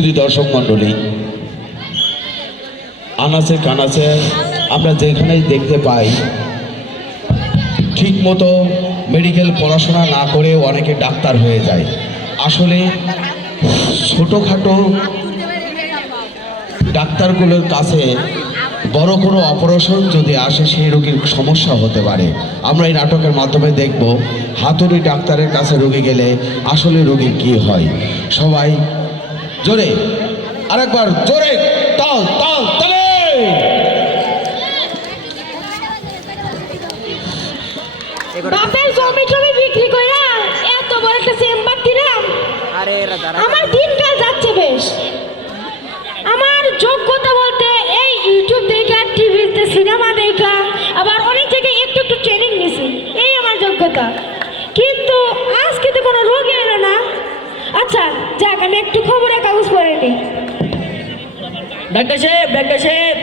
সুধী দর্শক মণ্ডলী, আনাচে কানাচে আমরা যেখানেই দেখতে পাই ঠিক মতো মেডিকেল পড়াশোনা না করে অনেকে ডাক্তার হয়ে যায়। আসলে ছোটোখাটো ডাক্তারগুলোর কাছে বড় কোনো অপারেশন যদি আসে সেই রোগীর সমস্যা হতে পারে। আমরা এই নাটকের মাধ্যমে দেখব হাতুড়ি ডাক্তারের কাছে রোগী গেলে আসলে রোগীর কী হয়। সবাই জোরে আরেকবার জোরে তাল তাল তালে। বাপের জমি টমি বিক্রি কইরা এত বড় একটা চেম্বার দিলাম। আমার দিনকাল যাচ্ছে বেশ। আমার যোগ্যতা বলতে এই ইউটিউব দেখা, টিভিতে সিনেমা দেখা, আবার অনেক জায়গায় একটু একটু ট্রেনিং নিছি, এই আমার যোগ্যতা। কিন্তু আজকে তো কোনো রোগী এলো না। আচ্ছা যাক, আমি একটু খবরের কাগজ পড়ে নিই। ডাক্তার সাহেব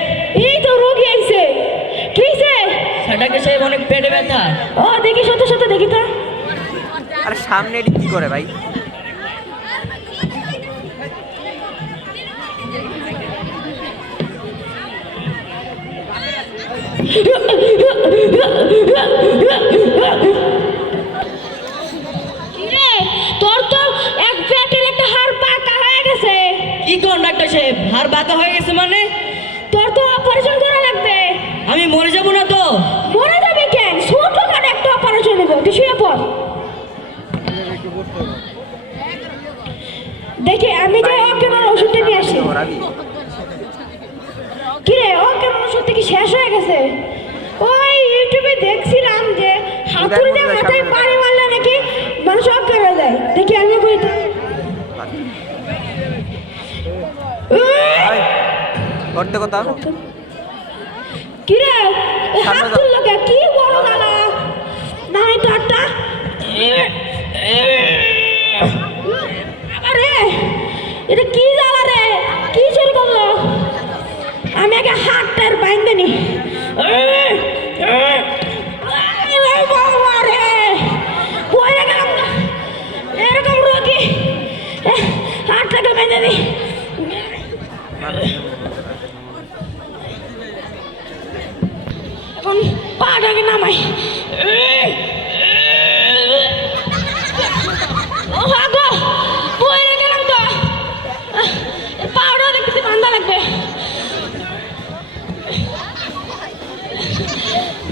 এই তো রোগী আইছে। কি হইছে? ডাক্তার সাহেব অনেক পেটে ব্যথা। ও দেখি, সত্য সত্য দেখি তো। আরে সামনে এটি কি করে ভাই? কিরে, তোর তো এক পেটের একটা হাড় পাকা হয়ে গেছে। কি কোন ডাক্তার সাহেব, হাড় বাঁকা হয়ে গেছে মানে? তোর তো অপারেশন করা লাগবে। আমি মরে যাবো না তো? মরে যাবে কেন? ছোটখাটো একটা অপারেশন দেবো, তুই শুয়ে পড়। দেখে আমি যে অজ্ঞানের ওষুধটা নিয়ে আসি। কিরে, অজ্ঞানের ওষুধটা কি শেষ হয়ে গেছে? ওই ইউটিউবে দেখছিলাম যে হাতুড়িতে মাথায় পানি মারলে নাকি মানুষ অজ্ঞান হয়ে যায়। দেখি আমি কই তো। করতে কথা কিরে, এই হাতুড়ি লোকে কি বড় গালা না, এই ডাক্তার। আরে এটা কি জ্বালা রে? কি শুরু করলো? আমি আগে হাতটার বাইন্ধে নি। এরকম রোগী হাতটাকে বাইন্ধে নি। এখন পাটাকে নামাই। ও ভাগো, পড়ে গেলাম তো। পাউডার দেখতে বান্ধা লাগবে।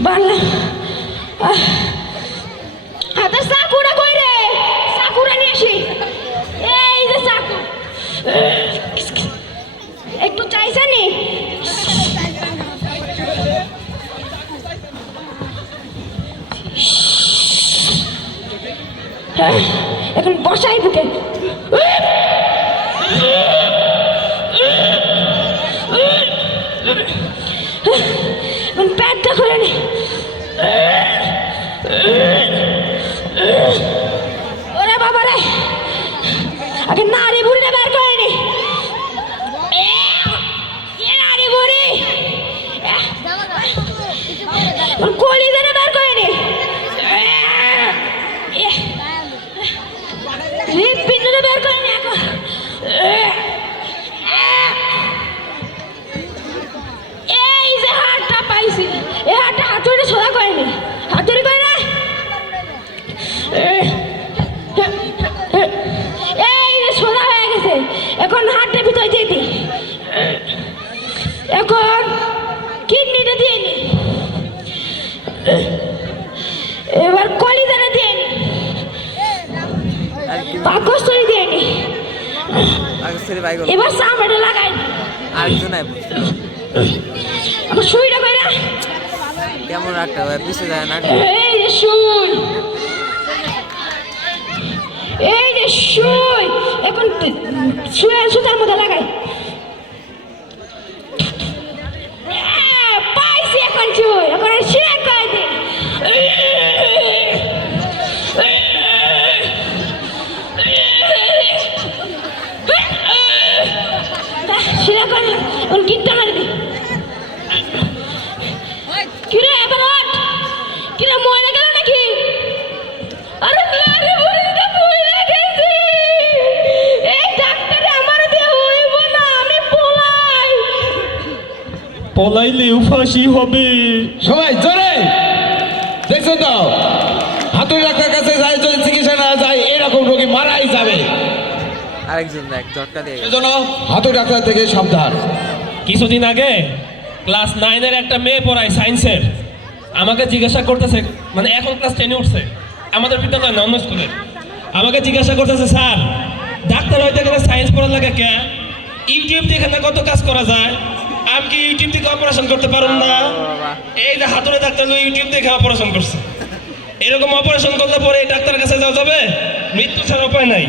বাংলা হাতে চাকুটা কই রে? চাকুটা নিয়ে আসি। এই যে চাকু, একটু চাইছেনি? এখন বসাই বুকে। এখন প্যাডটা খুলে নি। ওরে বাবা রে, আগে নারী বুড়িটা বের করে নি। নারী বুড়ি কলিজাটা বের করে নি। হৃদপিণ্ডটা বের করে নি। এখন এই যে হাড়টা পাইছি, এই হাড়টা হাতুড়ি সোজা করে নি। হাতুড়ি করে না, এই যে সোজা হয়ে গেছে। এখন হাড়টা ভিতরে দিয়ে দিই। এখন কিডনিটা দিয়ে নি। এবার কলিজাটা দিয়ে নি। পাকস্থলী দিয়ে নি। এবার চামড়াটা লাগাই নি। আবার সুইটা কই না? কেমন রাখতে হবে? পিছিয়ে যায় না? এই যে সুই, এই যে সুই। এখন সুইয়ের সুতার মধ্যে লাগাই। পাইছি এখন সুই। এখন শিরা করে দিই। শিরা করে ওর গিটটা মারি দিই। কিরে এবার ওঠ। কিরে মরে গেল নাকি? আরে নারী বুড়িটা পড়ে গেছে। এই ডাক্তার আমার দিয়ে হয়ে পলাইলেও ফাঁসি হবে। সবাই জোরে দেখছো তো, হাতুড়ি ডাক্তার কাছে যায় যদি চিকিৎসা না যায় এরকম রোগী মারাই যাবে। আরেকজন দেখ ঝটকা দিয়ে গেছে। সেজন্য হাতুড়ি ডাক্তার থেকে সাবধান। কিছুদিন আগে ক্লাস 9-এর একটা মেয়ে পড়ায় সায়েন্সের, আমাকে জিজ্ঞাসা করতেছে, মানে এখন ক্লাস 10-এ উঠছে, আমাদের বিদ্যালয় না অন্য স্কুলে। আমাকে জিজ্ঞাসা করতেছে, স্যার ডাক্তার হইতে গেলে সায়েন্স পড়া লাগে কে? ইউটিউব থেকে এখানে কত কাজ করা যায়, আমি কি ইউটিউব থেকে অপারেশন করতে পারুন না? বাবা এই যে হাতুড়ে ডাক্তার ইউটিউব দেখে অপারেশন করছে। এরকম অপারেশন করলে পরে এই ডাক্তারের কাছে যাওয়া যাবে? মৃত্যু ছাড়া উপায় নাই।